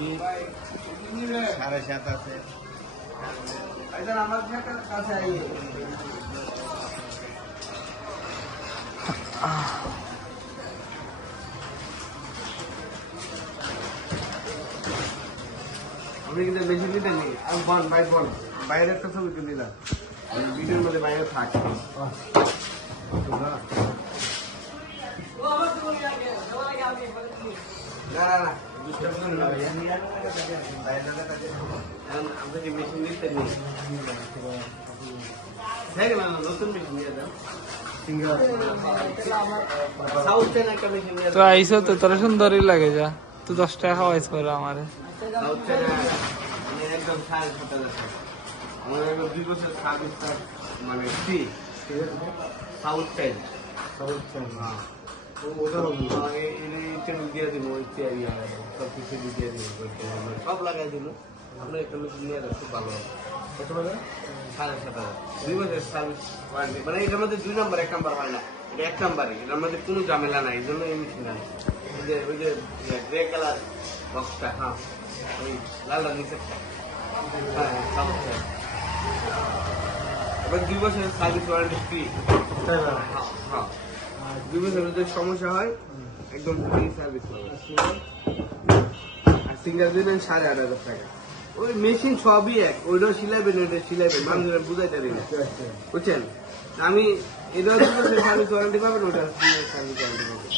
7.5 আছে। আমার কাছে আমি কিন্তু বেশি দিতে নেই। আমি বল ভাই বল, বাইরের একটা ছবি তুলি না, ভিডিওর মধ্যে বাইরে থাক। না না না, আপনাকে মেশিন দিতে নেই, নতুন মেশিন দিয়ে দেন। তো আইসো তো তোর সুন্দরই লাগে যা, তুই 10 টাকা খাওয়াইস করে আমারে। একদম 7,500 আমার 2 বছর সার্ভিস মানে ফ্রি। সাউথ সাইড দিয়ে দিব, সবকিছু দিয়ে দিব, সব লাগাই দিল। আপনি একটা মেশিন নিয়ে যান, খুব ভালো হবে। কত টাকা? 7,500। 2 বছর সার্ভিস ওয়ারেন্টি, মানে এটার মধ্যে 2 নাম্বার 1 নাম্বার হয় না, এটা 1 নাম্বারই। এটার মধ্যে কোনো ঝামেলা নাই, এই জন্য এই মেশিন আছে। ওই যে গ্রে কালার বক্সটা, হ্যাঁ ওই লালটা নিচে, হ্যাঁ সাউথ সাইড। এবার 2 বছরের সার্ভিস ওয়ারেন্টি ফ্রি। হ্যাঁ 2 বছরের যদি সমস্যা হয় একদম ফ্রি সার্ভিস পাবে। আর সিঙ্গেল দিলেন 8,500 টাকা। ওই মেশিন সবই এক, ওইটাও সিলাইবেন, ওইটা সিলাইবেন, মানুষের বুঝাইতে পারি না, বুঝছেন? আমি এটাও 2 বছরের সার্ভিস ওয়ারেন্টি পাবেন, ওটা সার্ভিস ওয়ারেন্টি পাবেন।